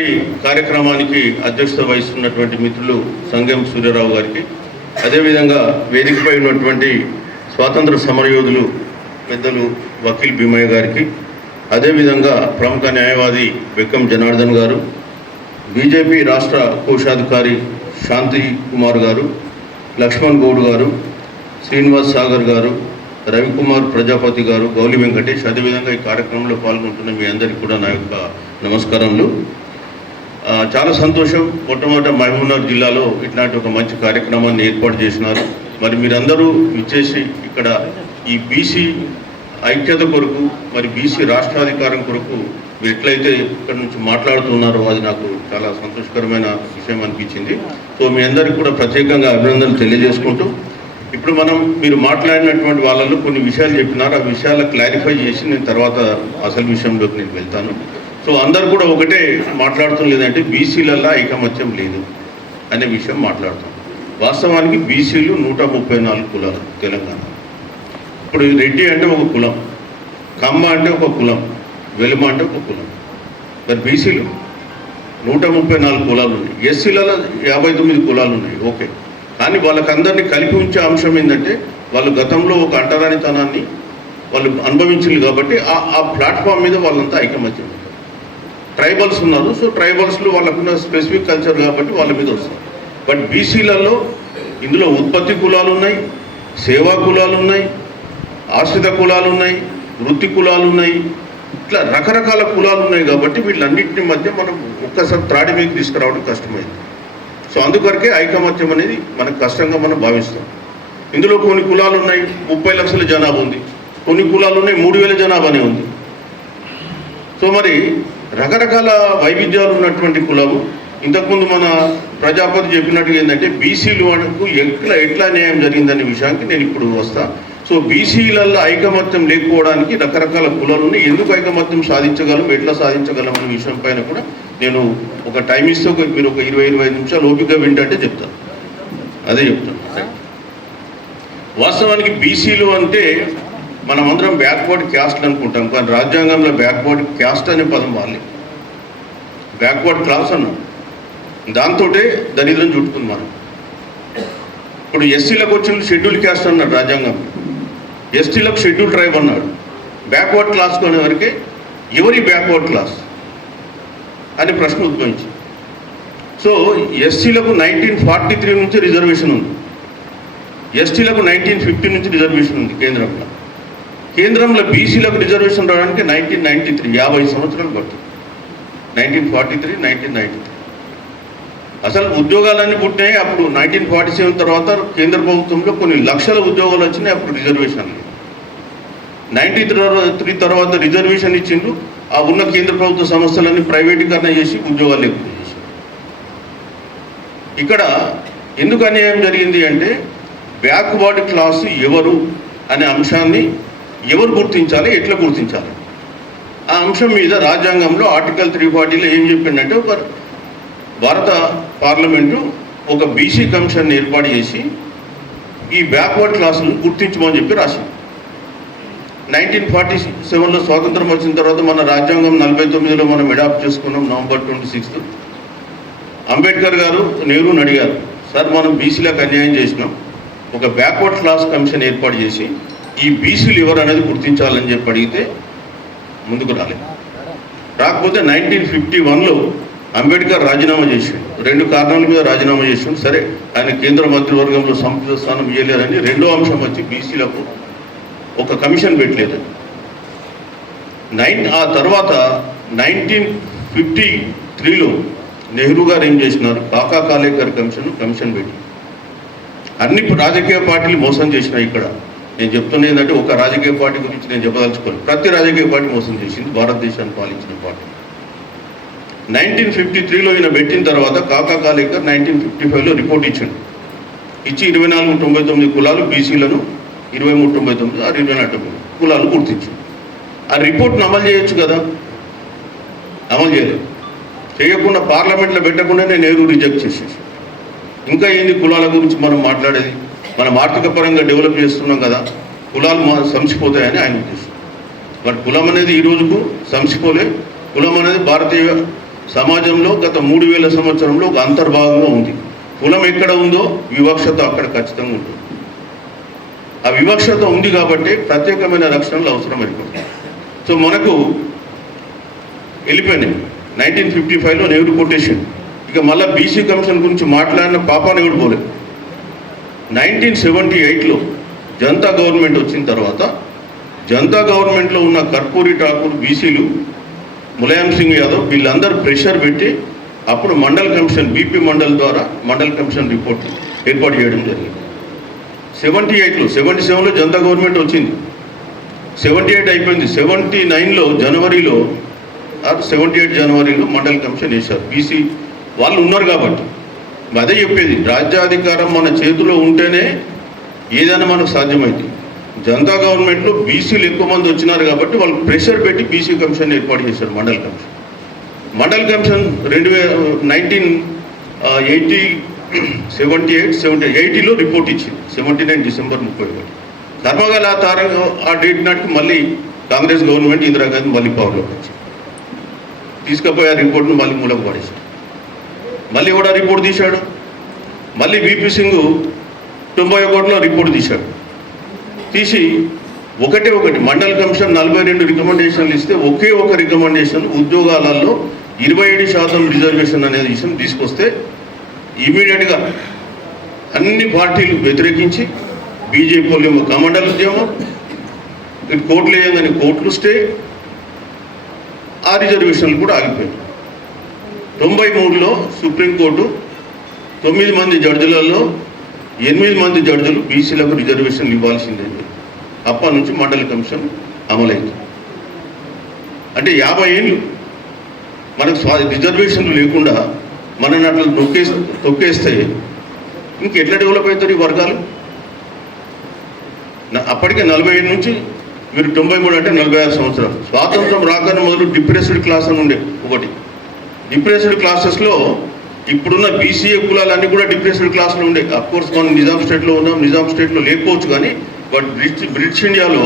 ఇటువంటి కార్యక్రమానికి అధ్యక్షత వహిస్తున్నటువంటి మిత్రులు సంగం సూర్యారావు గారికి అదేవిధంగా వేదికపై ఉన్నటువంటి స్వాతంత్ర సమరయోధులు పెద్దలు వకీల్ భీమయ్య గారికి అదేవిధంగా ప్రముఖ న్యాయవాది విక్రమ్ జనార్దన్ గారు బీజేపీ రాష్ట్ర కోశాధికారి శాంతి కుమార్ గారు లక్ష్మణ్ గౌడ్ గారు శ్రీనివాస్ సాగర్ గారు రవికుమార్ ప్రజాపతి గారు గౌలి వెంకటేష్ అదేవిధంగా ఈ కార్యక్రమంలో పాల్గొంటున్న మీ అందరికీ కూడా నా యొక్క నమస్కారములు చాలా సంతోషం మొట్టమొదట మహబూబ్నగర్ జిల్లాలో ఇట్లాంటి ఒక మంచి కార్యక్రమాన్ని ఏర్పాటు చేసినారు మరి మీరందరూ ఇచ్చేసి ఇక్కడ ఈ బీసీ ఐక్యత కొరకు మరి బీసీ రాష్ట్రాధికారం కొరకు మీరు ఎట్లయితే ఇక్కడ నుంచి మాట్లాడుతున్నారో అది నాకు చాలా సంతోషకరమైన విషయం అనిపించింది సో మీ అందరికీ కూడా ప్రత్యేకంగా అభినందనలు తెలియజేసుకుంటూ ఇప్పుడు మనం మీరు మాట్లాడినటువంటి వాళ్ళలో కొన్ని విషయాలు చెప్పినారు ఆ విషయాలు క్లారిఫై చేసి నేను తర్వాత అసలు విషయంలోకి నేను వెళ్తాను సో అందరు కూడా ఒకటే మాట్లాడుతుంది లేదంటే బీసీలల్లా ఐకమత్యం లేదు అనే విషయం మాట్లాడుతాం వాస్తవానికి బీసీలు నూట ముప్పై నాలుగు కులాలు తెలంగాణ ఇప్పుడు రెడ్డి అంటే ఒక కులం కమ్మ అంటే ఒక కులం వెలుమ అంటే ఒక కులం మరి బీసీలు నూట ముప్పై నాలుగు కులాలు ఉన్నాయి ఎస్సీలలో యాభై తొమ్మిది కులాలు ఉన్నాయి ఓకే కానీ వాళ్ళకందరినీ కలిపి ఉంచే అంశం ఏంటంటే వాళ్ళు గతంలో ఒక అంటరానితనాన్ని వాళ్ళు అనుభవించారు కాబట్టి ఆ ప్లాట్ఫామ్ మీద వాళ్ళంతా ఐకమత్యం ట్రైబల్స్ ఉన్నారు సో ట్రైబల్స్లో వాళ్ళకున్న స్పెసిఫిక్ కల్చర్ కాబట్టి వాళ్ళ మీద వస్తారు బట్ బీసీలలో ఇందులో ఉత్పత్తి కులాలు ఉన్నాయి సేవా కులాలు ఉన్నాయి ఆశ్రిత కులాలు ఉన్నాయి వృత్తి కులాలు ఉన్నాయి ఇట్లా రకరకాల కులాలు ఉన్నాయి కాబట్టి వీళ్ళన్నింటి మధ్య మనం ఒక్కసారి త్రాడి మీకు తీసుకురావడం కష్టమైంది సో అందుకొరకే ఐకమత్యం అనేది మనకు కష్టంగా మనం భావిస్తాం ఇందులో కొన్ని కులాలు ఉన్నాయి ముప్పై లక్షల జనాభా ఉంది కొన్ని కులాలు ఉన్నాయి మూడు వేల జనాభానే ఉంది సో మరి రకరకాల వైవిధ్యాలు ఉన్నటువంటి కులము ఇంతకుముందు మన ప్రజాపతి చెప్పినట్టుగా ఏంటంటే బీసీలు వాళ్ళకు ఎట్లా ఎట్లా న్యాయం జరిగిందనే విషయానికి నేను ఇప్పుడు వస్తా సో బీసీలలో ఐకమత్యం లేకపోవడానికి రకరకాల కులాలు ఉన్నాయి ఎందుకు ఐకమత్యం సాధించగలం ఎట్లా సాధించగలం అనే విషయం పైన కూడా నేను ఒక టైం ఇస్తే ఒక మీరు ఒక ఇరవై ఇరవై నిమిషాలు ఓపిక వింటే చెప్తాను అదే చెప్తాను వాస్తవానికి బీసీలు అంటే మనం అందరం బ్యాక్వర్డ్ క్యాస్ట్ అనుకుంటాం కానీ రాజ్యాంగంలో బ్యాక్వర్డ్ క్యాస్ట్ అనే పదం వాళ్ళే బ్యాక్వర్డ్ క్లాస్ అన్నాం దాంతో దరిద్రం చుట్టుకుంది మనం ఇప్పుడు ఎస్సీలకు వచ్చిన షెడ్యూల్ క్యాస్ట్ అన్నాడు రాజ్యాంగం ఎస్టీలకు షెడ్యూల్ ట్రైబ్ అన్నాడు బ్యాక్వర్డ్ క్లాస్ కొనే వరకే ఎవరి బ్యాక్వర్డ్ క్లాస్ అని ప్రశ్న ఉద్భవించి సో ఎస్సీలకు నైన్టీన్ ఫార్టీ త్రీ నుంచి రిజర్వేషన్ ఉంది ఎస్టీలకు నైన్టీన్ ఫిఫ్టీ నుంచి రిజర్వేషన్ ఉంది కేంద్రంలో కేంద్రంలో బీసీలకు రిజర్వేషన్ రావడానికి నైన్టీన్ నైన్టీ త్రీ యాభై సంవత్సరాలు పడుతుంది nineteen forty three nineteen ninety three అసలు ఉద్యోగాలన్నీ పుట్టినాయి అప్పుడు నైన్టీన్ ఫార్టీ సెవెన్ తర్వాత కేంద్ర ప్రభుత్వంలో కొన్ని లక్షల ఉద్యోగాలు వచ్చినాయి అప్పుడు రిజర్వేషన్ నైన్టీ త్రీ తర్వాత రిజర్వేషన్ ఇచ్చిండ్రు ఆ ఉన్న కేంద్ర ప్రభుత్వ సంస్థలన్నీ ప్రైవేటీకరణ చేసి ఉద్యోగాలు ఎక్కువ చేశారు ఇక్కడ ఎందుకు అన్యాయం జరిగింది అంటే బ్యాక్వర్డ్ క్లాసు ఎవరు అనే అంశాన్ని ఎవరు గుర్తించాలి ఎట్లా గుర్తించాలి ఆ అంశం మీద రాజ్యాంగంలో ఆర్టికల్ త్రీ ఫార్టీలో ఏం చెప్పిందంటే ఒక భారత పార్లమెంటు ఒక బీసీ కమిషన్ ఏర్పాటు చేసి ఈ బ్యాక్వర్డ్ క్లాసులను గుర్తించమని చెప్పి రాసింది నైన్టీన్ ఫార్టీ సెవెన్లో స్వాతంత్రం వచ్చిన తర్వాత మన రాజ్యాంగం నలభై తొమ్మిదిలో మనం అడాప్ట్ చేసుకున్నాం నవంబర్ ట్వంటీ సిక్స్త్ అంబేద్కర్ గారు నెహ్రూని అడిగారు సార్ మనం బీసీలకు అన్యాయం చేసినాం ఒక బ్యాక్వర్డ్ క్లాస్ కమిషన్ ఏర్పాటు చేసి ఈ బీసీలు ఎవరు అనేది గుర్తించాలని చెప్పి అడిగితే ముందుకు రాలేదు రాకపోతే నైన్టీన్ ఫిఫ్టీ వన్లో అంబేద్కర్ రాజీనామా చేసిండు రెండు కారణాల మీద రాజీనామా చేసిండు సరే ఆయన కేంద్ర మంత్రివర్గంలో సంపద స్థానం ఇవ్వలేదని రెండో అంశం వచ్చి బీసీలకు ఒక కమిషన్ పెట్టలేదు నైన్ ఆ తర్వాత నైన్టీన్ ఫిఫ్టీ త్రీలో నెహ్రూ గారు ఏం చేసినారు కాకా కాలేకర్ కమిషన్ కమిషన్ పెట్టి అన్ని రాజకీయ పార్టీలు మోసం చేసినాయి ఇక్కడ నేను చెప్తున్నా ఏంటంటే ఒక రాజకీయ పార్టీ గురించి నేను చెప్పదలుచుకోను ప్రతి రాజకీయ పార్టీ మోసం చేసింది భారతదేశాన్ని పాలించిన పార్టీ నైన్టీన్ ఫిఫ్టీ త్రీలో ఈయన పెట్టిన తర్వాత కాకా కాలేకర్ నైన్టీన్ ఫిఫ్టీ ఫైవ్లో రిపోర్ట్ ఇచ్చాడు ఇచ్చి ఇరవై నాలుగు తొంభై తొమ్మిది కులాలు బీసీలను ఇరవై మూడు తొంభై తొమ్మిది ఆరు ఇరవై నాలుగు తొమ్మిది కులాలు గుర్తించు ఆ రిపోర్ట్ను అమలు చేయొచ్చు కదా అమలు చేయలేదు చేయకుండా పార్లమెంట్లో పెట్టకుండా నేను నెహ్రూ రిజెక్ట్ చేసేసి ఇంకా ఏంది కులాల గురించి మనం మాట్లాడేది మనం ఆర్థిక పరంగా డెవలప్ చేస్తున్నాం కదా కులాలు సంసిపోతాయని ఆయన ఉద్దేశం బట్ కులం అనేది ఈ రోజుకు సంసిపోలే కులం అనేది భారతీయ సమాజంలో గత మూడు వేల సంవత్సరంలో ఒక అంతర్భాగంగా ఉంది కులం ఎక్కడ ఉందో వివక్షత అక్కడ ఖచ్చితంగా ఉంటుంది ఆ వివక్షత ఉంది కాబట్టి ప్రత్యేకమైన రక్షణలు అవసరం అయిపోతుంది సో మనకు వెళ్ళిపోయినాయి నైన్టీన్ ఫిఫ్టీ ఫైవ్లో నెహ్రూ కొటేషన్ ఇక మళ్ళీ బీసీ కమిషన్ గురించి మాట్లాడిన పాపాన్ని కూడా పోలేదు నైన్టీన్ సెవెంటీ ఎయిట్లో జనతా గవర్నమెంట్ వచ్చిన తర్వాత జనతా గవర్నమెంట్లో ఉన్న కర్పూరి ఠాకూర్ బీసీలు ములాయం సింగ్ యాదవ్ వీళ్ళందరూ ప్రెషర్ పెట్టి అప్పుడు మండల్ కమిషన్ బీపీ మండల్ ద్వారా మండల్ కమిషన్ రిపోర్ట్ ఏర్పాటు చేయడం జరిగింది సెవెంటీ ఎయిట్లో సెవెంటీ సెవెన్లో జనతా గవర్నమెంట్ వచ్చింది సెవెంటీ ఎయిట్ అయిపోయింది సెవెంటీ నైన్లో జనవరిలో సెవెంటీ ఎయిట్ జనవరిలో మండల్ కమిషన్ వేశారు బీసీ వాళ్ళు ఉన్నారు కాబట్టి అదే చెప్పేది రాజ్యాధికారం మన చేతిలో ఉంటేనే ఏదైనా మనకు సాధ్యమైంది జనతా గవర్నమెంట్లో బీసీలు ఎక్కువ మంది వచ్చినారు కాబట్టి వాళ్ళు ప్రెషర్ పెట్టి బీసీ కమిషన్ ఏర్పాటు చేశారు మండల్ కమిషన్ మండల్ కమిషన్ రెండు వేల nineteen eighty seventy eight seventy ఎయిటీలో రిపోర్ట్ ఇచ్చింది సెవెంటీ నైన్ డిసెంబర్ ముప్పై ఒకటి ధర్మగల ఆ తార ఆ డేట్ నాటికి మళ్ళీ కాంగ్రెస్ గవర్నమెంట్ ఇందిరాగాంధీ మళ్ళీ పవర్లోకి వచ్చింది తీసుకుపోయే ఆ రిపోర్ట్ను మళ్ళీ మూలకు పడేసింది మళ్ళీ కూడా రిపోర్ట్ తీశాడు మళ్ళీ బీపీ సింగ్ తొంభై ఒకటిలో రిపోర్ట్ తీశాడు తీసి ఒకటే ఒకటి మండల కమిషన్ నలభై రెండు రికమెండేషన్లు ఇస్తే ఒకే ఒక రికమెండేషన్ ఉద్యోగాలలో ఇరవై ఏడు శాతం రిజర్వేషన్ అనే విషయం తీసుకొస్తే ఇమీడియట్గా అన్ని పార్టీలు వ్యతిరేకించి బీజేపీ వాళ్ళు ఏమో కమండల ఉద్యమం కోర్టులు వేయంగానే కోర్టులు స్టే ఆ రిజర్వేషన్లు కూడా ఆగిపోయాయి తొంభై మూడులో సుప్రీంకోర్టు తొమ్మిది మంది జడ్జిలలో ఎనిమిది మంది జడ్జిలు బీసీలకు రిజర్వేషన్లు ఇవ్వాల్సిందే అప్పటి నుంచి మండలి కమిషన్ అమలైంది అంటే యాభై ఏళ్ళు మనకు స్వా రిజర్వేషన్లు లేకుండా మన అట్లా నొక్కే తొక్కేస్తే ఇంకెట్లా డెవలప్ అవుతారు ఈ వర్గాలు అప్పటికే నలభై ఏడు నుంచి మీరు తొంభై మూడు అంటే నలభై ఆరు సంవత్సరాలు స్వాతంత్రం రాకనే మొదలు డిప్రెస్డ్ క్లాస్ అని ఉండే ఒకటి డిప్రెస్డ్ క్లాసెస్లో ఇప్పుడున్న బీసీఏ కులాలన్నీ కూడా డిప్రెస్డ్ క్లాస్లో ఉండే కోర్స్ మనం నిజాం స్టేట్లో ఉన్నాం నిజాం స్టేట్లో లేకపోవచ్చు కానీ బట్ బ్రిటిష్ బ్రిటిష్ ఇండియాలో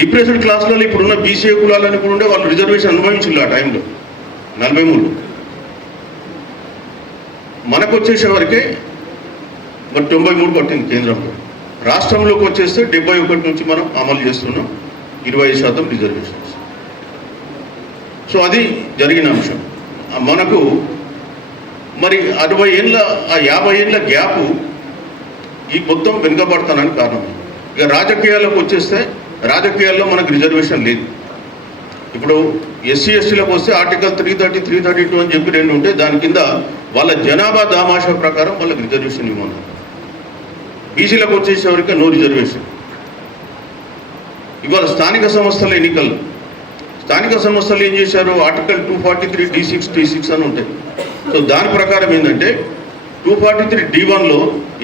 డిప్రెస్డ్ క్లాస్లలో ఇప్పుడున్న బీసీఏ కులాలని కూడా ఉండే వాళ్ళు రిజర్వేషన్ అనుభవించారు ఆ టైంలో నలభై మూడు మనకు వచ్చేసే వరకే మరి తొంభై మూడు పట్టింది కేంద్రంలో రాష్ట్రంలోకి వచ్చేస్తే డెబ్బై ఒకటి నుంచి మనం అమలు చేస్తున్నాం ఇరవై శాతం రిజర్వేషన్స్ సో అది జరిగిన అంశం మనకు మరి అరవై ఏళ్ళ ఆ యాభై ఏళ్ళ గ్యాప్ ఈ మొత్తం వెనుకబడతానని కారణం ఇక రాజకీయాలకు వచ్చేస్తే రాజకీయాల్లో మనకు రిజర్వేషన్ లేదు ఇప్పుడు ఎస్సీ ఎస్టీలకు వస్తే article three thirty three thirty two అని చెప్పి రెండు ఉంటే దాని కింద వాళ్ళ జనాభా దామాషా ప్రకారం వాళ్ళకి రిజర్వేషన్ ఇవ్వను బీసీలకు వచ్చేసేవరకు నో రిజర్వేషన్ ఇవాళ స్థానిక సంస్థల ఎన్నికల్లో స్థానిక సంస్థలు ఏం చేశారు article two forty three D six T six అని ఉంటాయి సో దాని ప్రకారం ఏంటంటే టూ ఫార్టీ త్రీ డి వన్లో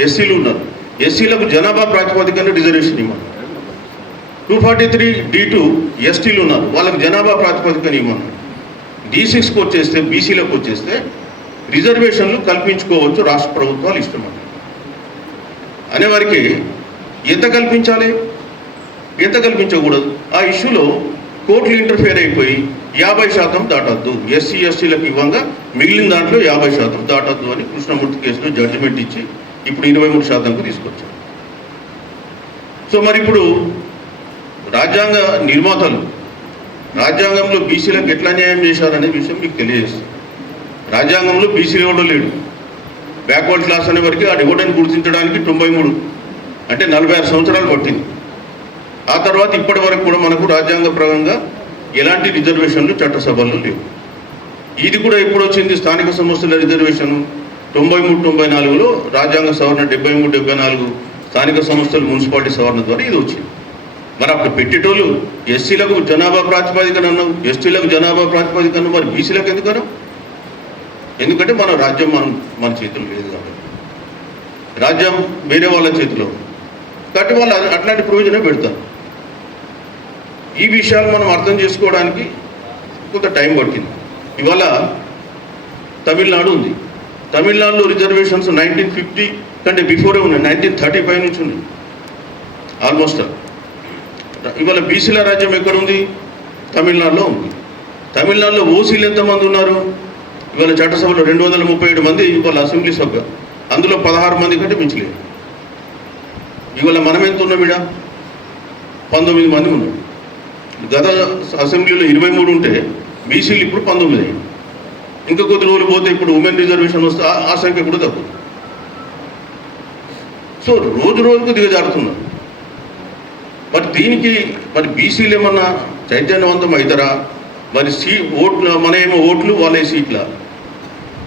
ఎస్సీలు ఉన్నారు ఎస్సీలకు జనాభా ప్రాతిపదికన రిజర్వేషన్ ఇవ్వాలి two forty three D two ఎస్టీలు ఉన్నారు వాళ్ళకు జనాభా ప్రాతిపదికన ఇవ్వాలి డి సిక్స్కి వచ్చేస్తే బీసీలకు వచ్చేస్తే రిజర్వేషన్లు కల్పించుకోవచ్చు రాష్ట్ర ప్రభుత్వాలు ఇస్తున్నారు అనేవారికి ఎంత కల్పించాలి ఎంత కల్పించకూడదు ఆ ఇష్యూలో కోర్టులు ఇంటర్ఫేర్ అయిపోయి యాభై శాతం దాటద్దు ఎస్సీ ఎస్టీలకు ఇవ్వంగా మిగిలిన దాంట్లో యాభై శాతం దాటద్దు అని కృష్ణమూర్తి కేసులో జడ్జిమెంట్ ఇచ్చి ఇప్పుడు ఇరవై మూడు శాతంకు తీసుకొచ్చారు సో మరి ఇప్పుడు రాజ్యాంగ నిర్మాతలు రాజ్యాంగంలో బీసీలకు ఎట్లా న్యాయం చేశారనే విషయం మీకు తెలియజేస్తుంది రాజ్యాంగంలో బీసీలు ఇవ్వడం లేడు బ్యాక్వర్డ్ క్లాస్ అనే వరకు ఆ డివోటని గుర్తించడానికి తొంభై మూడు అంటే నలభై ఆరు సంవత్సరాలు పట్టింది ఆ తర్వాత ఇప్పటి వరకు కూడా మనకు రాజ్యాంగ రాజ్యాంగపరంగా ఎలాంటి రిజర్వేషన్లు చట్టసభలు లేవు ఇది కూడా ఎప్పుడు వచ్చింది స్థానిక సంస్థల రిజర్వేషన్ తొంభై మూడు తొంభై నాలుగులో రాజ్యాంగ సవరణ డెబ్బై మూడు డెబ్బై నాలుగు స్థానిక సంస్థలు మున్సిపాలిటీ సవరణ ద్వారా ఇది వచ్చింది మరి అప్పుడు పెట్టేటోళ్ళు ఎస్సీలకు జనాభా ప్రాతిపదికన అన్నావు ఎస్టీలకు జనాభా ప్రాతిపదికన మరి బీసీలకు ఎందుకన్నా ఎందుకంటే మన రాజ్యం మనం మన చేతిలో లేదు కాబట్టి రాజ్యం వేరే వాళ్ళ చేతిలో కాబట్టి వాళ్ళు అట్లాంటి ప్రొవిజనే పెడతారు ఈ విషయాలు మనం అర్థం చేసుకోవడానికి కొంత టైం పట్టింది ఇవాళ తమిళనాడు ఉంది తమిళనాడులో రిజర్వేషన్స్ నైన్టీన్ ఫిఫ్టీ కంటే బిఫోరే ఉన్నాయి నైన్టీన్ థర్టీ ఫైవ్ నుంచి ఉంది ఆల్మోస్ట్ ఇవాళ బీసీల రాజ్యం ఎక్కడ ఉంది తమిళనాడులో ఉంది తమిళనాడులో ఓసీలు ఎంతమంది ఉన్నారు ఇవాళ చట్టసభలో రెండు వందల ముప్పై ఏడు మంది ఇవాళ అసెంబ్లీ సభ్య అందులో పదహారు మంది కంటే మించలేదు ఇవాళ మనం ఎంత ఉన్నాం ఇడ పంతొమ్మిది మంది ఉన్నాం గత అసెంబ్లీలో ఇరవై మూడు ఉంటే బీసీలు ఇప్పుడు పంతొమ్మిది ఇంకా కొద్ది రోజులు పోతే ఇప్పుడు ఉమెన్ రిజర్వేషన్ వస్తే ఆ సంఖ్య కూడా తగ్గుతుంది సో రోజు రోజుకు దిగజారుతున్నారు మరి దీనికి మరి బీసీలు ఏమన్నా చైతన్యవంతం అవుతారా మరి సీ ఓట్లు మన ఏమో ఓట్లు వాళ్ళే సీట్ల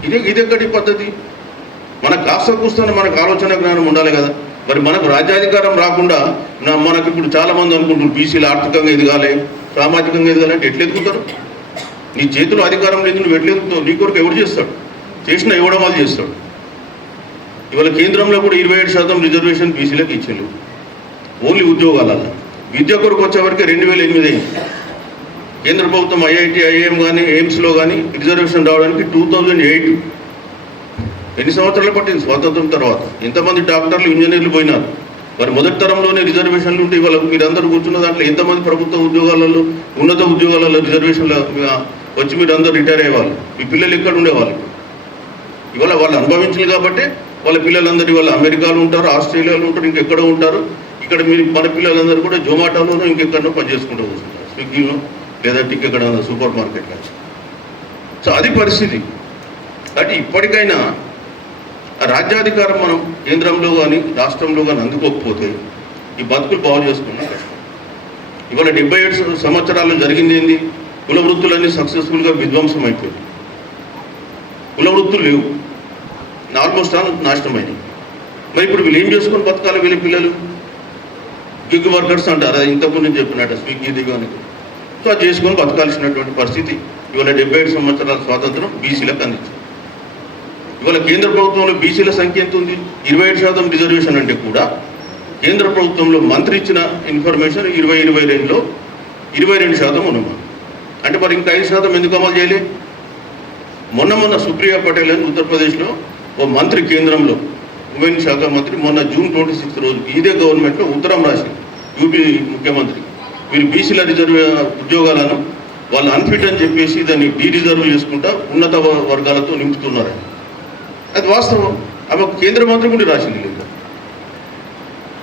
ఇదే ఇదెక్కడి పద్ధతి మన కాస్త కూస్తున్న మనకు ఆలోచన జ్ఞానం ఉండాలి కదా మరి మనకు రాజ్యాధికారం రాకుండా మనకు ఇప్పుడు చాలామంది అనుకుంటారు బీసీలు ఆర్థికంగా ఎదగాలి సామాజికంగా ఎదగాలి అంటే ఎట్లా ఎదుగుతారు నీ చేతిలో అధికారం లేదు నువ్వు ఎదుగుతావు నీ కొరకు ఎవరు చేస్తాడు చేసిన ఇవ్వడం వాళ్ళు చేస్తాడు ఇవాళ కేంద్రంలో కూడా ఇరవై ఏడు శాతం రిజర్వేషన్ బీసీలకు ఇచ్చారు ఓన్లీ ఉద్యోగాల విద్య కొరకు వచ్చేవరకు రెండు వేల ఎనిమిది కేంద్ర ప్రభుత్వం ఐఐటి ఐఎం కానీ ఎయిమ్స్లో కానీ రిజర్వేషన్ రావడానికి టూ థౌజండ్ ఎయిట్ ఎన్ని సంవత్సరాలు పట్టింది స్వాతంత్రం తర్వాత ఎంతమంది డాక్టర్లు ఇంజనీర్లు పోయినారు మరి మొదటి తరంలోనే రిజర్వేషన్లు ఉంటే ఇవాళ మీరందరూ కూర్చున్న దాంట్లో ఎంతమంది ప్రభుత్వ ఉద్యోగాలలో ఉన్నత ఉద్యోగాలలో రిజర్వేషన్లు వచ్చి మీరందరూ రిటైర్ అయ్యేవాళ్ళు మీ పిల్లలు ఎక్కడ ఉండేవాళ్ళు ఇవాళ వాళ్ళు అనుభవించింది కాబట్టి వాళ్ళ పిల్లలందరూ ఇవాళ అమెరికాలో ఉంటారు ఆస్ట్రేలియాలో ఉంటారు ఇంకెక్కడో ఉంటారు ఇక్కడ మీ మన పిల్లలందరూ కూడా జొమాటోలోనూ ఇంకెక్కడో పనిచేసుకుంటూ వస్తున్నారు స్విగ్గీలో లేదా ఇంకెక్కడ సూపర్ మార్కెట్లో సో అది పరిస్థితి అంటే ఇప్పటికైనా రాజ్యాధికారం మనం కేంద్రంలో కానీ రాష్ట్రంలో కానీ అందుకోకపోతే ఈ బతుకులు బాగు చేసుకున్నాం కష్టం ఇవాళ డెబ్బై ఏడు సంవత్సరాలు జరిగింది ఏంది కుల వృత్తులన్నీ సక్సెస్ఫుల్గా విధ్వంసం అయిపోయింది కుల వృత్తులు లేవు ఆల్మోస్ట్ నాశనం అయినాయి మరి ఇప్పుడు వీళ్ళు ఏం చేసుకుని బతకాలి వీళ్ళ పిల్లలు గిగ్ వర్కర్స్ అంటారు ఇంతకు నేను చెప్పినట్టు స్విగ్గీది కానీ సో అది చేసుకొని బతకాల్సినటువంటి పరిస్థితి ఇవాళ డెబ్బై ఏడు సంవత్సరాల స్వాతంత్రం బీసీలకు అందించింది ఇవాళ కేంద్ర ప్రభుత్వంలో బీసీల సంఖ్య ఎంత ఉంది ఇరవై ఏడు శాతం రిజర్వేషన్ అంటే కూడా కేంద్ర ప్రభుత్వంలో మంత్రి ఇచ్చిన ఇన్ఫర్మేషన్ ఇరవై ఇరవై రెండులో ఇరవై రెండు శాతం ఉన్నమా అంటే మరి ఇంకా ఐదు శాతం ఎందుకు అమలు చేయలే మొన్న మొన్న సుప్రియ పటేల్ అని ఉత్తరప్రదేశ్లో ఓ మంత్రి కేంద్రంలో ఉమెన్ శాఖ మంత్రి మొన్న జూన్ ట్వంటీ సిక్స్త్ రోజు ఇదే గవర్నమెంట్లో ఉత్తరం రాసింది యూపీ ముఖ్యమంత్రి మీరు బీసీల రిజర్వ్ ఉద్యోగాలను వాళ్ళు అన్ఫిట్ అని చెప్పేసి దాన్ని డీ రిజర్వ్ చేసుకుంటా ఉన్నత వర్గాలతో నింపుతున్నారని అది వాస్తవం ఆమె కేంద్ర మంత్రి కూడా రాసింది లేదు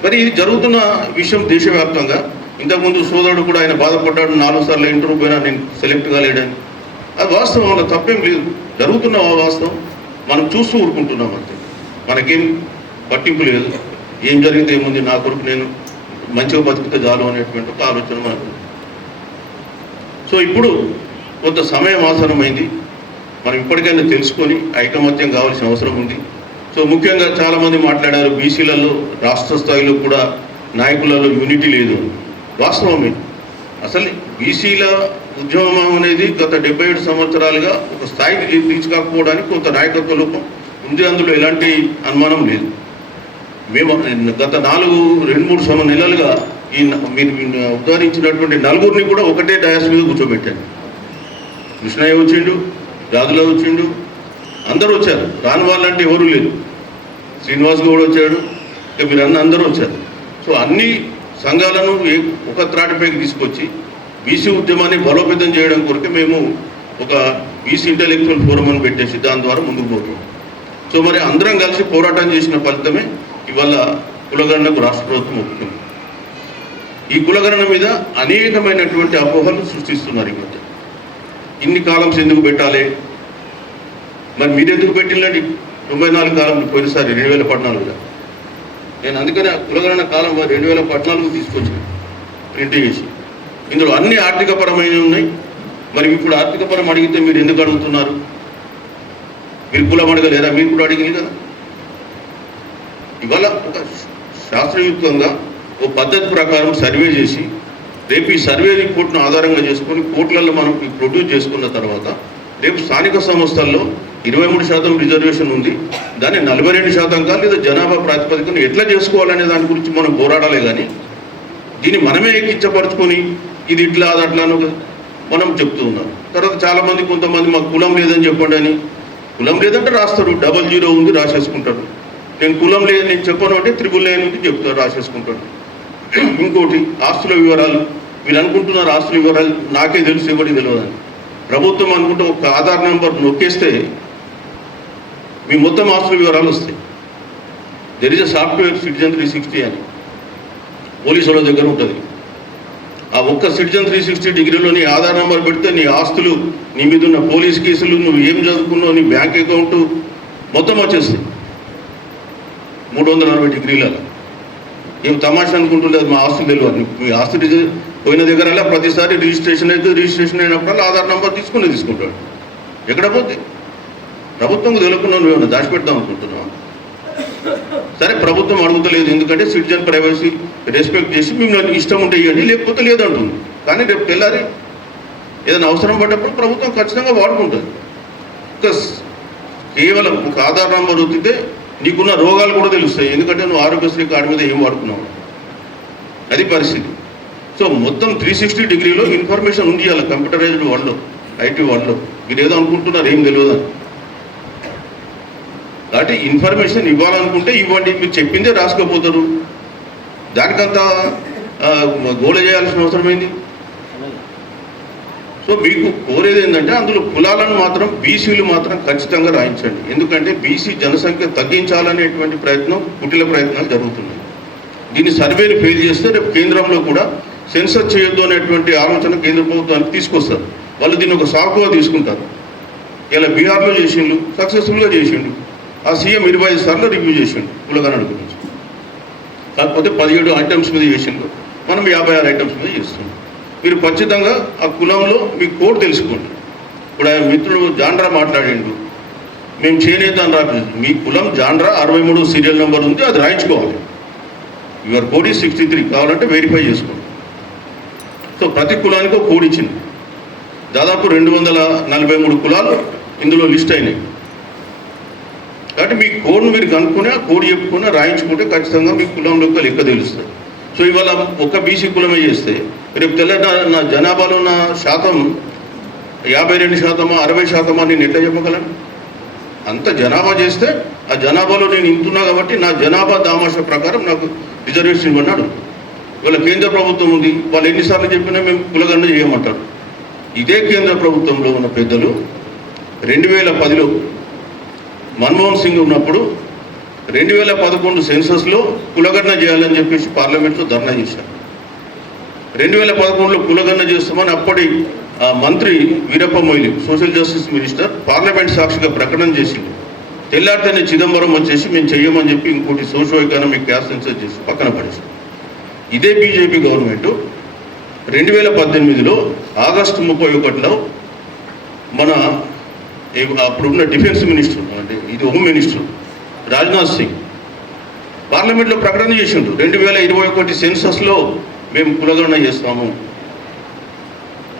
మరి ఇది జరుగుతున్న విషయం దేశవ్యాప్తంగా ఇంతకుముందు సోదరుడు కూడా ఆయన బాధపడ్డాడు నాలుగు సార్లు ఇంటర్వ్యూ పోయినా నేను సెలెక్ట్ కాలేడని అది వాస్తవం అలా తప్పేం లేదు జరుగుతున్న వాస్తవం మనం చూస్తూ ఊరుకుంటున్నాం అంతే మనకేం పట్టింపు లేదు ఏం జరిగితే ఏముంది నా కొరకు నేను మంచిగా బతికితే చాలు అనేటువంటి ఒక ఆలోచన మనకు సో ఇప్పుడు కొంత సమయం ఆసనమైంది మనం ఇప్పటికైనా తెలుసుకొని ఐకమత్యం కావాల్సిన అవసరం ఉంది సో ముఖ్యంగా చాలామంది మాట్లాడారు బీసీలలో రాష్ట్ర స్థాయిలో కూడా నాయకులలో యూనిటీ లేదు వాస్తవమే అసలు బీసీల ఉద్యమం అనేది గత డెబ్బై ఏడు సంవత్సరాలుగా ఒక స్థాయికి తీర్చుకాకపోవడానికి కొంత నాయకత్వ లోపం ఉంది అందులో ఎలాంటి అనుమానం లేదు మేము గత నాలుగు రెండు మూడు సమ నెలలుగా ఈ మీరు ఉదాహరించినటువంటి నలుగురిని కూడా ఒకటే డయాస్ మీద కూర్చోబెట్టాను కృష్ణయ్య వచ్చిండు గాదులో వచ్చిండు అందరూ వచ్చారు రాని వాళ్ళంటే ఎవరూ లేదు శ్రీనివాస్ గౌడ్ వచ్చాడు మీరు అన్న అందరూ వచ్చారు సో అన్ని సంఘాలను ఒక త్రాటిపైకి తీసుకొచ్చి బీసీ ఉద్యమాన్ని బలోపేతం చేయడం కొరకు మేము ఒక బీసీ ఇంటలెక్చువల్ ఫోరం అని పెట్టేసి దాని ద్వారా ముందుకు పోతున్నాం సో మరి అందరం కలిసి పోరాటం చేసిన ఫలితమే ఇవాళ కులగరణకు రాష్ట్ర ప్రభుత్వం ఒప్పుకుంది ఈ కులగరణ మీద అనేకమైనటువంటి అపోహలు సృష్టిస్తున్నారు ఈ మధ్య ఇన్ని కాలమ్స్ ఎందుకు పెట్టాలి మరి మీరు ఎందుకు పెట్టిందండి తొంభై నాలుగు కాలం పోయినసారి రెండు వేల పద్నాలుగులో నేను అందుకనే కులగరణ కాలం రెండు వేల పద్నాలుగు తీసుకొచ్చాను ప్రింట్ చేసి ఇందులో అన్ని ఆర్థికపరమైనవి ఉన్నాయి మరి ఇప్పుడు పరం అడిగితే మీరు ఎందుకు అడుగుతున్నారు మీరు కులం అడగలేదా మీరు కూడా అడిగింది కదా ఇవాళ ఒక శాస్త్రయుక్తంగా ఓ పద్ధతి ప్రకారం సర్వే చేసి రేపు ఈ సర్వే రిపోర్ట్ను ఆధారంగా చేసుకొని కోర్టులలో మనం ప్రొడ్యూస్ చేసుకున్న తర్వాత రేపు స్థానిక సంస్థల్లో ఇరవై మూడు శాతం రిజర్వేషన్ ఉంది దాన్ని నలభై రెండు శాతంగా లేదా జనాభా ప్రాతిపదికను ఎట్లా చేసుకోవాలనే దాని గురించి మనం పోరాడాలి కానీ దీన్ని మనమే ఎక్కించపరచుకొని ఇది ఇట్లా అది అట్లా మనం చెప్తూ ఉన్నాం తర్వాత చాలామంది కొంతమంది మాకు కులం లేదని చెప్పండి అని కులం లేదంటే రాస్తాడు డబల్ జీరో ఉంది రాసేసుకుంటాడు నేను కులం లేదు నేను చెప్పను అంటే త్రిబుల్ నైన్ ఉంది చెప్తాడు రాసేసుకుంటాడు ఇంకోటి ఆస్తుల వివరాలు వీళ్ళు అనుకుంటున్నారు ఆస్తుల వివరాలు నాకే తెలుసు ఎవరికి తెలియదని ప్రభుత్వం అనుకుంటే ఒక ఆధార్ నెంబర్ నొక్కేస్తే మీ మొత్తం ఆస్తుల వివరాలు వస్తాయి there is a software citizen three sixty అని పోలీసు వాళ్ళ దగ్గర ఉంటుంది ఆ ఒక్క సిటిజన్ త్రీ సిక్స్టీ డిగ్రీలో నీ ఆధార్ నెంబర్ పెడితే నీ ఆస్తులు నీ మీద ఉన్న పోలీస్ కేసులు నువ్వు ఏం చదువుకున్నావు నీ బ్యాంక్ అకౌంటు మొత్తం వచ్చేస్తాయి మూడు వందల అరవై డిగ్రీలలో ఏం తమాషా అనుకుంటుండే మా ఆస్తులు తెలియదు మీ ఆస్తు పోయిన దగ్గర ప్రతిసారి రిజిస్ట్రేషన్ అయితే రిజిస్ట్రేషన్ అయినప్పుడు ఆధార్ నెంబర్ తీసుకునే తీసుకుంటాడు ఎక్కడ పోతే ప్రభుత్వం తెలియకుండా మేము దాచిపెడదాం అనుకుంటున్నాం సరే ప్రభుత్వం అడుగుతలేదు ఎందుకంటే సిటిజన్ ప్రైవసీ రెస్పెక్ట్ చేసి మిమ్మల్ని ఇష్టం ఉంటే ఇవ్వండి లేకపోతే లేదంటుంది కానీ రేపు తెల్లారి ఏదైనా అవసరం పడ్డప్పుడు ప్రభుత్వం ఖచ్చితంగా వాడుకుంటుంది ఇంకా కేవలం ఒక ఆధార్ నెంబర్ వచ్చితే నీకున్న రోగాలు కూడా తెలుస్తాయి ఎందుకంటే నువ్వు ఆరోగ్యశ్రీ కార్డు మీద ఏం వాడుకున్నావు అది పరిస్థితి సో మొత్తం త్రీ సిక్స్టీ డిగ్రీలో ఇన్ఫర్మేషన్ ఉంది అలా కంప్యూటరైజ్డ్ వరల్డ్లో ఐటీ వరల్డ్లో మీరు ఏదో అనుకుంటున్నారు ఏం తెలియదు కాబట్టి ఇన్ఫర్మేషన్ ఇవ్వాలనుకుంటే ఇవ్వండి మీరు చెప్పిందే రాసుకోపోతారు దానికంత గోళ చేయాల్సిన అవసరమైంది సో మీకు కోరేది ఏంటంటే అందులో కులాలను మాత్రం బీసీలు మాత్రం ఖచ్చితంగా రాయించండి ఎందుకంటే బీసీ జనసంఖ్య తగ్గించాలనేటువంటి ప్రయత్నం కుటిల ప్రయత్నాలు జరుగుతున్నాయి దీన్ని సర్వేని ఫెయిల్ చేస్తే రేపు కేంద్రంలో కూడా సెన్సర్ చేయొద్దు అనేటువంటి ఆలోచన కేంద్ర ప్రభుత్వానికి తీసుకొస్తారు వాళ్ళు దీన్ని ఒక సాకుగా తీసుకుంటారు ఇలా బీహార్లో చేసిండు సక్సెస్ఫుల్గా చేసిండు ఆ సీఎం ఇరవై ఐదు సార్లు రివ్యూ చేసిండు కులగణన గురించి కాకపోతే పదిహేడు ఐటమ్స్ మీద చేసిండు మనం యాభై ఆరు ఐటమ్స్ మీద చేస్తున్నాం మీరు ఖచ్చితంగా ఆ కులంలో మీ కోడ్ తెలుసుకోండి ఇప్పుడు ఆయన మిత్రుడు జాండ్రా మాట్లాడిండు మేము చేనేత అని రాదు మీ కులం జాండ్రా అరవై మూడు సీరియల్ నెంబర్ ఉంది అది రాయించుకోవాలి యువర్ కోడ్ సిక్స్టీ త్రీ కావాలంటే వెరిఫై చేసుకోండి సో ప్రతి కులానికి ఒక కోడ్ ఇచ్చింది దాదాపు రెండు వందల నలభై మూడు కులాలు ఇందులో లిస్ట్ అయినాయి కాబట్టి మీ కోడ్ను మీరు కనుక్కునే కోడి కోడ్ చెప్పుకుని రాయించుకుంటే ఖచ్చితంగా మీ కులం లెక్క తెలుస్తుంది సో ఇవాళ ఒక్క బీసీ కులమే చేస్తే రేపు తెలంగాణ నా జనాభాలో ఉన్న శాతం యాభై రెండు శాతమా అరవై శాతమా నేను ఎట్లా చెప్పగలను అంత జనాభా చేస్తే ఆ జనాభాలో నేను ఇంతున్నా కాబట్టి నా జనాభా దామాష ప్రకారం నాకు రిజర్వేషన్ ఇవ్వన్నాడు ఇవాళ కేంద్ర ప్రభుత్వం ఉంది వాళ్ళు ఎన్నిసార్లు చెప్పినా మేము కులగండ చేయమంటారు ఇదే కేంద్ర ప్రభుత్వంలో ఉన్న పెద్దలు రెండు వేల పదిలో మన్మోహన్ సింగ్ ఉన్నప్పుడు రెండు వేల పదకొండు సెన్సస్లో కులగణన చేయాలని చెప్పేసి పార్లమెంట్లో ధర్నా చేశారు రెండు వేల పదకొండులో కులగణన చేస్తామని అప్పటి మంత్రి Veerappa Moily social justice minister parliament సాక్షిగా ప్రకటన చేసింది తెల్లారితేనే చిదంబరం వచ్చేసి మేము చెయ్యమని చెప్పి ఇంకోటి సోషో ఎకనామిక్ క్యాస్ సెన్సస్ చేసి పక్కన పడేసాం ఇదే బీజేపీ గవర్నమెంట్ రెండు వేల పద్దెనిమిదిలో ఆగస్టు ముప్పై ఒకటిలో మన అప్పుడున్న డిఫెన్స్ మినిస్టర్ అంటే ఇది హోమ్ మినిస్టర్ రాజ్నాథ్ సింగ్ పార్లమెంట్లో ప్రకటన చేసిండు రెండు వేల ఇరవై ఒకటి సెన్సస్లో మేము కులగణన చేస్తాము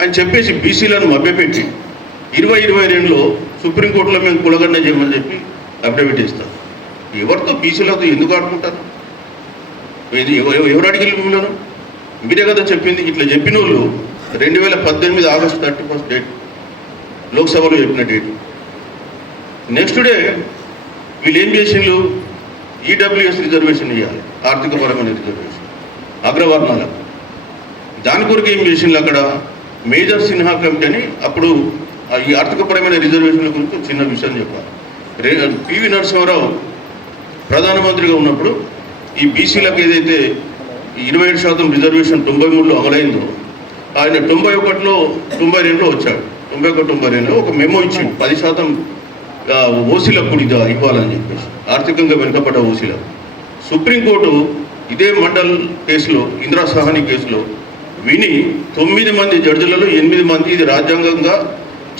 అని చెప్పేసి బీసీలను మభ్యపెట్టి ఇరవై ఇరవై రెండులో సుప్రీంకోర్టులో మేము కులగణన చేయమని చెప్పి అఫిడవిట్ ఇస్తాం ఎవరితో బీసీలతో ఎందుకు ఆడుకుంటారు ఎవరు అడిగి మిమ్మల్ని మీరే కదా చెప్పింది ఇట్లా చెప్పిన వాళ్ళు రెండు వేల పద్దెనిమిది ఆగస్టు థర్టీ ఫస్ట్ డేట్ లోక్సభలో చెప్పిన డేట్ నెక్స్ట్ డే వీళ్ళు ఏం చేసిండ్రు ఈడబ్ల్యూఎస్ e రిజర్వేషన్ ఇవ్వాలి ఆర్థిక పరమైన రిజర్వేషన్ అగ్రవర్ణాలకు దాని కొరకు ఏం చేసిండ్రు అక్కడ మేజర్ సిన్హా కమిటీ అని అప్పుడు ఈ ఆర్థికపరమైన రిజర్వేషన్ల గురించి చిన్న విషయం చెప్పాలి రే పివి నరసింహారావు ప్రధానమంత్రిగా ఉన్నప్పుడు ఈ బీసీలకు ఏదైతే ఇరవై ఏడు శాతం రిజర్వేషన్ తొంభై మూడులో అమలైందో ఆయన తొంభై ఒకటిలో తొంభై రెండులో వచ్చాడు తొంభై ఒకటి తొంభై రెండులో ఒక మెమో ఇచ్చిండు పది శాతం ఓసీలకు కూడా ఇవ్వాలని చెప్పేసి ఆర్థికంగా వెనుకబడ్డ ఓసీలకు సుప్రీంకోర్టు ఇదే మండల్ కేసులో ఇందిరా సహాని కేసులో విని తొమ్మిది మంది జడ్జిలలో ఎనిమిది మంది ఇది రాజ్యాంగంగా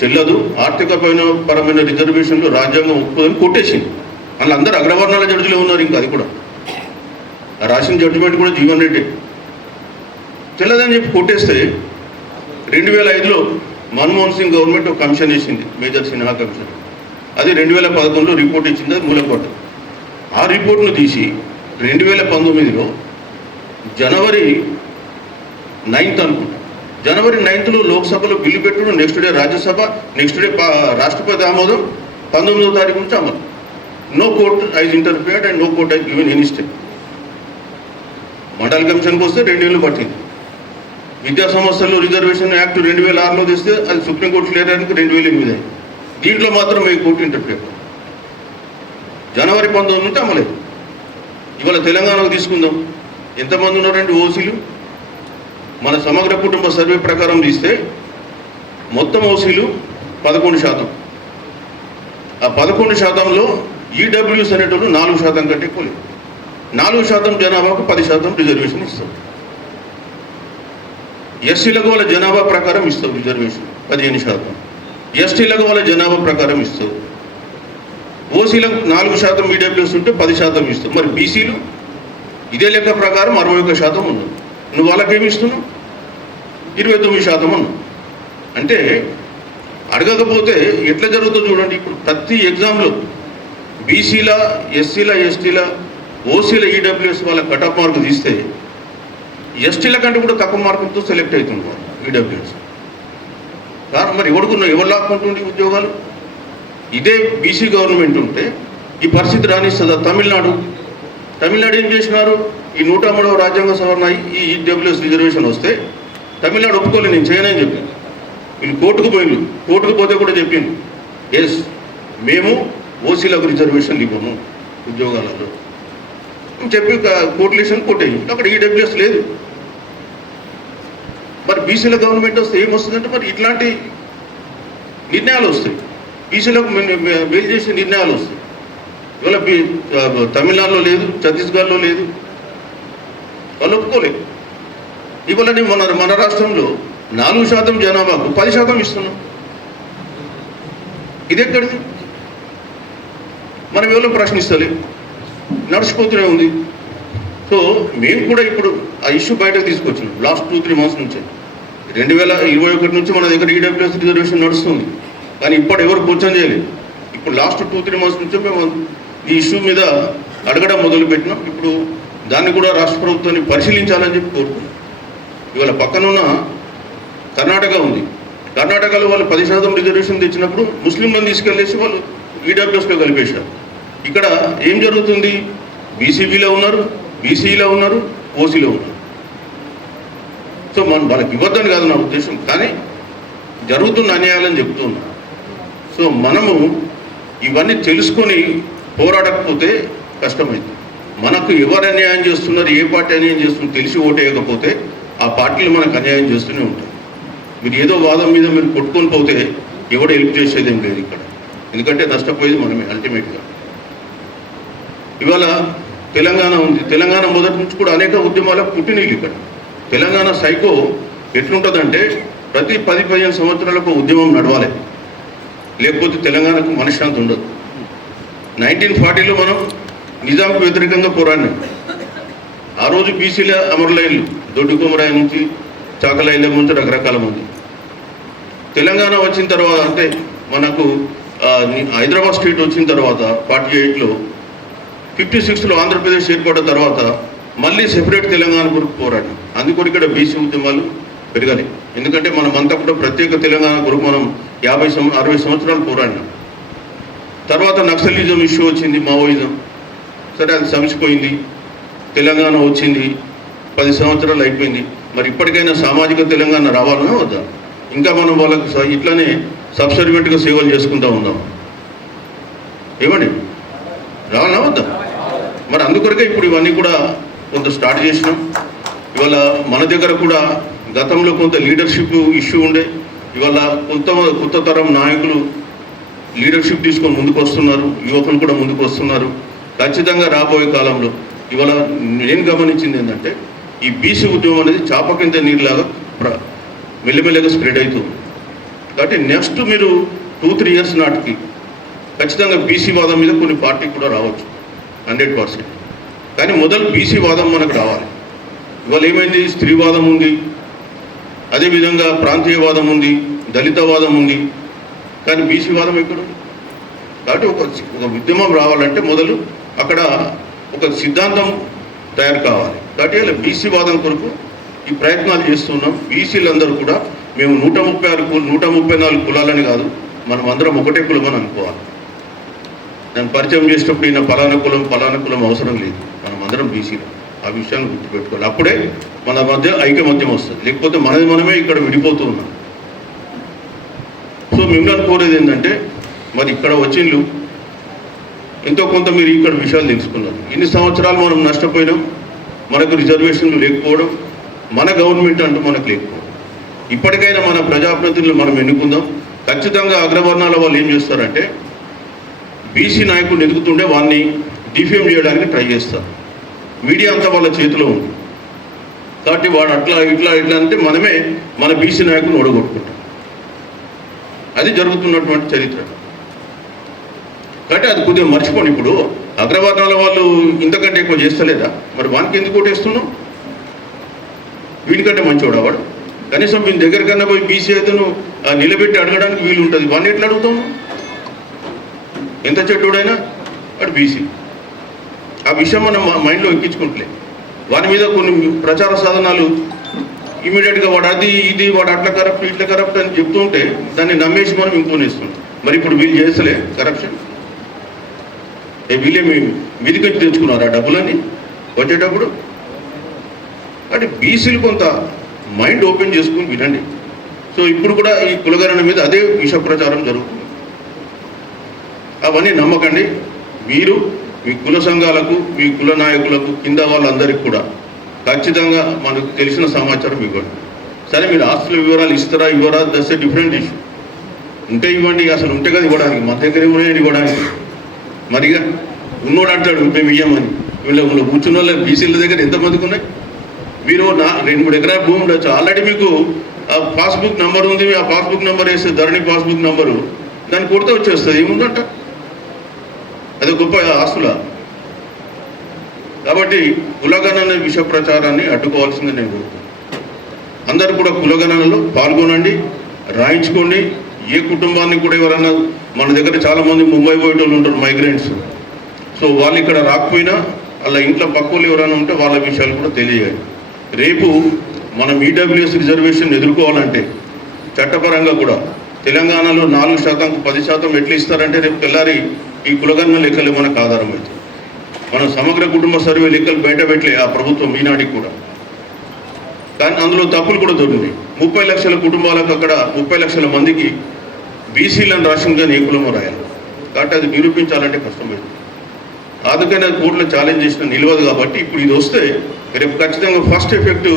చెల్లదు ఆర్థికపైన పరమైన రిజర్వేషన్లు రాజ్యాంగం ఒప్పుకోదని కొట్టేసింది అందులో అందరు అగ్రవర్ణాల జడ్జిలో ఉన్నారు ఇంకా అది కూడా రాసిన జడ్జిమెంట్ కూడా జీవన్ రెడ్డి చెల్లదని చెప్పి కొట్టేస్తే రెండు వేల ఐదులో మన్మోహన్ సింగ్ గవర్నమెంట్ ఒక కమిషన్ వేసింది మేజర్ సిన్హా కమిషన్ అది రెండు వేల పదకొండులో రిపోర్ట్ ఇచ్చింది మూలకోట ఆ రిపోర్ట్ను తీసి రెండు వేల పంతొమ్మిదిలో జనవరి నైన్త్ అనుకుంటా జనవరి నైన్త్లో లోక్సభలో బిల్లు పెట్టడం next day Rajya Sabha next day రాష్ట్రపతి ఆమోదం పంతొమ్మిదో తారీఖు నుంచి అమలు no court is interfered and no court is given any state Mandal కమిషన్కి వస్తే రెండు ఏళ్ళు పట్టింది విద్యా సంస్థల్లో రిజర్వేషన్ యాక్ట్ రెండు వేల ఆరులో తెస్తే అది సుప్రీంకోర్టు లేడానికి రెండు వేల ఎనిమిది అయింది దీంట్లో మాత్రం మీకు పుట్టింటారు పేపర్ జనవరి పంతొమ్మిది నుంచి అమ్మలేదు ఇవాళ తెలంగాణకు తీసుకుందాం ఎంతమంది ఉన్నారండి ఓసీలు మన సమగ్ర కుటుంబ సర్వే ప్రకారం తీస్తే మొత్తం ఓసీలు పదకొండు శాతం ఆ పదకొండు శాతంలో ఈడబ్ల్యూస్ అనేటోళ్ళు నాలుగు శాతం కంటే ఎక్కువ లేదు నాలుగు శాతం జనాభాకు పది శాతం రిజర్వేషన్ ఇస్తాం ఎస్సీలకు వాళ్ళ జనాభా ప్రకారం ఇస్తాం రిజర్వేషన్ పదిహేను శాతం ఎస్టీలకు వాళ్ళ జనాభా ప్రకారం ఇస్తారు ఓసీలకు నాలుగు శాతం ఈడబ్ల్యూస్ ఉంటే పది శాతం ఇస్తాం మరి బీసీలు ఇదే లెక్క ప్రకారం అరవై ఒక్క శాతం ఉన్నాం నువ్వు వాళ్ళకేమి ఇస్తున్నావు ఇరవై తొమ్మిది శాతం ఉన్నాం అంటే అడగకపోతే ఎట్లా జరుగుతుందో చూడండి ఇప్పుడు ప్రతి ఎగ్జామ్లో బీసీల ఎస్సీల ఎస్టీల ఓసీల ఈడబ్ల్యూఎస్ e వాళ్ళ కట్ ఆఫ్ మార్కులు తీస్తే ఎస్టీల కంటే కూడా తక్కువ మార్కులతో సెలెక్ట్ అవుతుంది వాళ్ళు ఈడబ్ల్యూఎస్ e కారణం మరి ఎవడుకున్నా ఎవరు లాక్కుంటుండే ఉద్యోగాలు ఇదే బీసీ గవర్నమెంట్ ఉంటే ఈ పరిస్థితి రాణిస్తుందా తమిళనాడు తమిళనాడు ఏం చేసినారు ఈ నూట మూడవ రాజ్యాంగ సవరణ ఈ ఈడబ్ల్యూఎస్ e రిజర్వేషన్ వస్తే తమిళనాడు ఒప్పుకోలేదు నేను చేయనని చెప్పాను వీళ్ళు కోర్టుకు పోయిండు కోర్టుకు పోతే కూడా చెప్పింది ఎస్ మేము ఓసీలకు రిజర్వేషన్లు ఇవ్వము ఉద్యోగాలలో చెప్పి కోర్టు లేసాను కోర్టు అక్కడ ఈడబ్ల్యూఎస్ e లేదు మరి బీసీల గవర్నమెంట్ వస్తే ఏమొస్తుందంటే మరి ఇట్లాంటి నిర్ణయాలు వస్తాయి బీసీలకు మేలు చేసే నిర్ణయాలు వస్తాయి ఇవాళ బీ తమిళనాడులో లేదు ఛత్తీస్గఢ్లో లేదు వాళ్ళు ఒప్పుకోలేదు ఇవాళ మన మన రాష్ట్రంలో నాలుగు శాతం జనాభాకు పది శాతం ఇస్తున్నాం ఇది ఎక్కడిది మనం ఎవరో ప్రశ్నిస్తలే నడిచిపోతూనే ఉంది సో మేము కూడా ఇప్పుడు ఆ ఇష్యూ బయటకు తీసుకొచ్చినాం లాస్ట్ టూ త్రీ మంత్స్ నుంచే రెండు వేల ఇరవై ఒకటి నుంచి మన దగ్గర ఈడబ్ల్యూఎస్ e రిజర్వేషన్ నడుస్తుంది కానీ ఇప్పటి ఎవరు కూర్చొని చేయలేదు ఇప్పుడు లాస్ట్ టూ త్రీ మంత్స్ నుంచే మేము ఈ ఇష్యూ మీద అడగడం మొదలుపెట్టినాం ఇప్పుడు దాన్ని కూడా రాష్ట్ర ప్రభుత్వాన్ని పరిశీలించాలని చెప్పి కోరుకున్నాం ఇవాళ పక్కనున్న కర్ణాటక ఉంది కర్ణాటకలో వాళ్ళు పది శాతం రిజర్వేషన్ తెచ్చినప్పుడు ముస్లింలను తీసుకెళ్ళేసి వాళ్ళు ఈడబ్ల్యూఎస్లో e కలిపేశారు ఇక్కడ ఏం జరుగుతుంది బీసీబీలో ఉన్నారు బీసీలో ఉన్నారు ఓసీలో ఉన్నారు సో మనం వాళ్ళకి ఇవ్వద్దని కాదు నా ఉద్దేశం కానీ జరుగుతున్న అన్యాయాలని చెప్తున్నా సో మనము ఇవన్నీ తెలుసుకొని పోరాడకపోతే కష్టమైంది మనకు ఎవరు అన్యాయం చేస్తున్నారు ఏ పార్టీ అన్యాయం చేస్తుంది తెలిసి ఓటేయకపోతే ఆ పార్టీలు మనకు అన్యాయం చేస్తూనే ఉంటాయి మీరు ఏదో వాదం మీద మీరు కొట్టుకొని పోతే ఎవడో హెల్ప్ చేసేదేం లేదు ఇక్కడ ఎందుకంటే నష్టపోయేది మనమే అల్టిమేట్గా ఇవాళ తెలంగాణ ఉంది తెలంగాణ మొదటి నుంచి కూడా అనేక ఉద్యమాలకు పుట్టినీళ్ళు ఇక్కడ తెలంగాణ సైకో ఎట్లుంటుందంటే ప్రతి పది పదిహేను సంవత్సరాలకు ఉద్యమం నడవాలి లేకపోతే తెలంగాణకు మనశ్శాంతి ఉండదు నైన్టీన్ ఫార్టీలో మనం నిజాంకు వ్యతిరేకంగా పోరాడి ఆ రోజు బీసీల అమరులైన్లు కుమరాయ నుంచి చాకలైన్ల నుంచి రకరకాల మంది తెలంగాణ వచ్చిన తర్వాత అంటే మనకు హైదరాబాద్ స్టేట్ వచ్చిన తర్వాత ఫార్టీ ఎయిట్లో ఫిఫ్టీ సిక్స్లో ఆంధ్రప్రదేశ్ ఏర్పడిన తర్వాత మళ్ళీ సెపరేట్ తెలంగాణ కొరకు పోరాటం అందుకు ఇక్కడ బీసీ ఉద్యమాలు పెరగాలి ఎందుకంటే మనం అంతా కూడా ప్రత్యేక తెలంగాణ కొరకు మనం యాభై సంవ అరవై సంవత్సరాలు పోరాడినాం తర్వాత నక్సలిజం ఇష్యూ వచ్చింది మావోయిజం సరే అది సమిసిపోయింది తెలంగాణ వచ్చింది పది సంవత్సరాలు అయిపోయింది మరి ఇప్పటికైనా సామాజిక తెలంగాణ రావాలన్నా వద్దా ఇంకా మనం వాళ్ళకు ఇట్లానే సబ్సర్వెంట్గా సేవలు చేసుకుంటూ ఉందాం ఏమండి రావాలన్నా వద్దా మరి అందుకొరకే ఇప్పుడు ఇవన్నీ కూడా కొంత స్టార్ట్ చేసినాం ఇవాళ మన దగ్గర కూడా గతంలో కొంత లీడర్షిప్ ఇష్యూ ఉండే ఇవాళ కొంత కొత్త తరం నాయకులు లీడర్షిప్ తీసుకొని ముందుకు వస్తున్నారు యువకులు కూడా ముందుకు వస్తున్నారు ఖచ్చితంగా రాబోయే కాలంలో ఇవాళ నేను గమనించింది ఏంటంటే ఈ బీసీ ఉద్యమం అనేది చేప కింద నీళ్ళలాగా మెల్లమెల్లగా స్ప్రెడ్ అవుతుంది కాబట్టి నెక్స్ట్ మీరు టూ త్రీ ఇయర్స్ నాటికి ఖచ్చితంగా బీసీ వాదం మీద కొన్ని పార్టీ కూడా రావచ్చు హండ్రెడ్ పర్సెంట్ కానీ మొదలు బీసీ వాదం మనకు రావాలి ఇవాళ ఏమైంది స్త్రీవాదం ఉంది అదేవిధంగా ప్రాంతీయవాదం ఉంది దళితవాదం ఉంది కానీ బీసీ వాదం ఎక్కడ కాబట్టి ఒక ఒక ఉద్యమం రావాలంటే మొదలు అక్కడ ఒక సిద్ధాంతం తయారు కావాలి కాబట్టి ఇలా బీసీ వాదం కొరకు ఈ ప్రయత్నాలు చేస్తున్నాం బీసీలందరూ కూడా మేము నూట ముప్పై ఆరు నూట ముప్పై నాలుగు కులాలని కాదు మనం అందరం ఒకటే కులం అని అనుకోవాలి నేను పరిచయం చేసినప్పుడు ఈయన పలానా కులం అవసరం లేదు మనం అందరం బీసీలు ఆ విషయాన్ని గుర్తుపెట్టుకోవాలి అప్పుడే మన మధ్య ఐకమత్యం వస్తుంది లేకపోతే మనది మనమే ఇక్కడ విడిపోతూ ఉన్నాం సో మిమ్మల్ని కోరేది ఏంటంటే మరి ఇక్కడ వచ్చిండ్లు ఎంతో కొంత మీరు ఇక్కడ విషయాలు తెలుసుకున్నారు ఇన్ని సంవత్సరాలు మనం నష్టపోయినాం మనకు రిజర్వేషన్లు లేకపోవడం మన గవర్నమెంట్ అంటూ మనకు లేకపోవడం ఇప్పటికైనా మన ప్రజాప్రతినిధులు మనం ఎన్నుకుందాం ఖచ్చితంగా అగ్రవర్ణాల వాళ్ళు ఏం చేస్తారంటే బీసీ నాయకుడు ఎదుగుతుండే వాడిని డిఫేమ్ చేయడానికి ట్రై చేస్తారు మీడియా అంతా వాళ్ళ చేతిలో ఉంది కాబట్టి వాడు అట్లా ఇట్లా ఇట్లా అంటే మనమే మన బీసీ నాయకుని ఓడగొట్టుకుంటాం అది జరుగుతున్నటువంటి చరిత్ర కాబట్టి అది కొద్దిగా మర్చిపోండి ఇప్పుడు అగ్రవర్ణాల వాళ్ళు ఇంతకంటే ఎక్కువ చేస్తలేదా మరి వానికి ఎందుకు ఓటేస్తున్నావు వీడికంటే మంచివాడు వాడు కనీసం వీని దగ్గరికన్నా పోయి బీసీ అయితే నిలబెట్టి అడగడానికి వీలు ఉంటుంది వాడిని ఎట్లా అడుగుతాము ఎంత చెడ్డోడైనా అటు బీసీ ఆ విషయం మనం మైండ్లో ఎక్కించుకుంటలే వాని మీద కొన్ని ప్రచార సాధనాలు ఇమీడియట్గా వాడు అది ఇది వాడు అట్లా కరప్ట్ ఇట్ల కరప్ట్ అని చెప్తూ ఉంటే దాన్ని నమ్మేసి మనం ఇంపోనేస్తాం మరి ఇప్పుడు వీళ్ళు చేస్తలే కరప్షన్ ఏ వీళ్ళే మీదికొచ్చి తెచ్చుకున్నారు ఆ డబ్బులని వచ్చేటప్పుడు అంటే బీసీలు కొంత మైండ్ ఓపెన్ చేసుకుని వినండి సో ఇప్పుడు కూడా ఈ కులగరణ మీద అదే విష ప్రచారం జరుగుతుంది అవన్నీ నమ్మకండి మీరు మీ కుల సంఘాలకు మీ కుల నాయకులకు కింద వాళ్ళందరికీ కూడా ఖచ్చితంగా మనకు తెలిసిన సమాచారం ఇవ్వండి సరే మీరు ఆస్తుల వివరాలు ఇస్తారా ఇవ్వరా దశ డిఫరెంట్ ఇష్యూ ఉంటే ఇవ్వండి అసలు ఉంటే కదా ఇవ్వడానికి మన దగ్గర ఉన్నాయండి ఇవ్వడానికి మరిగా ఉన్నోడు అంటాడు మేము ఇయ్యమని వీళ్ళ కూర్చున్న వాళ్ళ బీసీల దగ్గర ఎంతమందికి ఉన్నాయి మీరు నా రెండు మూడు ఎకరాల భూమి ఉండొచ్చు ఆల్రెడీ మీకు ఆ పాస్బుక్ నెంబర్ ఉంది ఆ పాస్బుక్ నెంబర్ వేస్తే ధరణి పాస్బుక్ నెంబరు దాన్ని కొడితే వచ్చేస్తుంది ఏముందంట అది గొప్ప ఆస్తుల కాబట్టి కులగణన విష ప్రచారాన్ని అడ్డుకోవాల్సింది నేను కోరుతున్నాను అందరు కూడా కులగణనలో పాల్గొనండి రాయించుకోండి ఏ కుటుంబాన్ని కూడా ఎవరన్నా మన దగ్గర చాలామంది ముంబై పోయేటోళ్ళు ఉంటారు మైగ్రెంట్స్ సో వాళ్ళు ఇక్కడ రాకపోయినా అలా ఇంట్లో పక్కలు ఎవరైనా ఉంటే వాళ్ళ విషయాలు కూడా తెలియాలి రేపు మనం ఈడబ్ల్యూఎస్ e రిజర్వేషన్ ఎదుర్కోవాలంటే చట్టపరంగా కూడా తెలంగాణలో నాలుగు శాతం పది శాతం ఎట్లు ఇస్తారంటే రేపు తెల్లారి ఈ కులగణన లెక్కలు మనకు ఆధారమవుతుంది మనం సమగ్ర కుటుంబ సర్వే లెక్కలు బయట పెట్టలే ఆ ప్రభుత్వం ఈనాటికి కూడా కానీ అందులో తప్పులు కూడా దొరికినాయి ముప్పై లక్షల కుటుంబాలకు అక్కడ ముప్పై లక్షల మందికి బీసీలను కానీ ఏ కులము రాయాలి కాబట్టి అది నిరూపించాలంటే కష్టమైంది అందుకనే కోర్టులో ఛాలెంజ్ చేసిన నిలవదు కాబట్టి ఇప్పుడు ఇది వస్తే రేపు ఖచ్చితంగా ఫస్ట్ ఎఫెక్ట్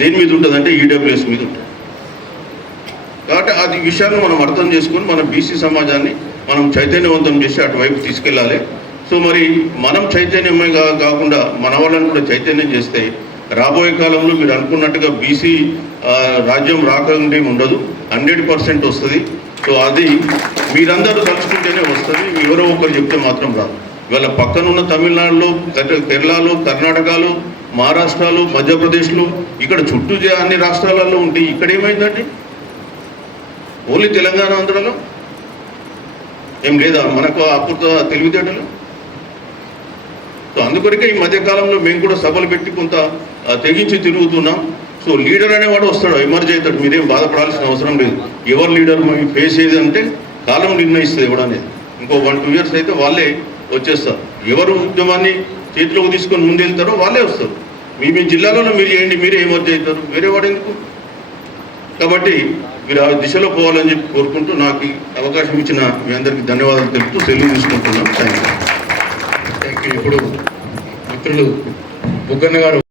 దేని మీద ఉంటుందంటే ఈడబ్ల్యూఎస్ e మీద ఉంటుంది కాబట్టి అది విషయాన్ని మనం అర్థం చేసుకొని మన బీసీ సమాజాన్ని మనం చైతన్యవంతం చేసి అటువైపు తీసుకెళ్ళాలి సో మరి మనం చైతన్యమే కాకుండా మన వాళ్ళని కూడా చైతన్యం చేస్తే రాబోయే కాలంలో మీరు అనుకున్నట్టుగా బీసీ రాజ్యం రాకుండా ఉండదు హండ్రెడ్ పర్సెంట్ వస్తుంది సో అది మీరందరూ తలుచుకుంటేనే వస్తుంది ఎవరో ఒకరు చెప్తే మాత్రం రాదు ఇవాళ ఉన్న తమిళనాడులో కేరళలో కర్ణాటకలో మహారాష్ట్రలు మధ్యప్రదేశ్లో ఇక్కడ చుట్టూ అన్ని రాష్ట్రాలలో ఉంటే ఇక్కడ ఏమైందండి ఓన్లీ తెలంగాణ ఆంధ్రలో ఏం లేదా మనకు అప్పుడు తెలివితేటలు సో అందుకొరకే ఈ మధ్యకాలంలో మేము కూడా సభలు పెట్టి కొంత తెగించి తిరుగుతున్నాం సో లీడర్ అనేవాడు వస్తాడు ఎమర్జ్ అవుతాడు మీరేం బాధపడాల్సిన అవసరం లేదు ఎవరు లీడర్ మేము ఫేస్ ఏది అంటే కాలం నిర్ణయిస్తుంది ఎవడనేది ఇంకో వన్ టూ ఇయర్స్ అయితే వాళ్ళే వచ్చేస్తారు ఎవరు ఉద్యమాన్ని చేతిలోకి తీసుకొని ముందెళ్తారో వాళ్ళే వస్తారు మీ మీ జిల్లాలోనే మీరు చేయండి మీరే ఎమర్జ్ అవుతారు వేరే వాడు ఎందుకు కాబట్టి మీరు ఆ దిశలో పోవాలని చెప్పి కోరుకుంటూ నాకు అవకాశం ఇచ్చిన మీ అందరికీ ధన్యవాదాలు తెలుపుతూ సెలవు తీసుకుంటున్నాం థ్యాంక్ యూ థ్యాంక్ యూ ఇప్పుడు మిత్రులు బుగ్గన్న గారు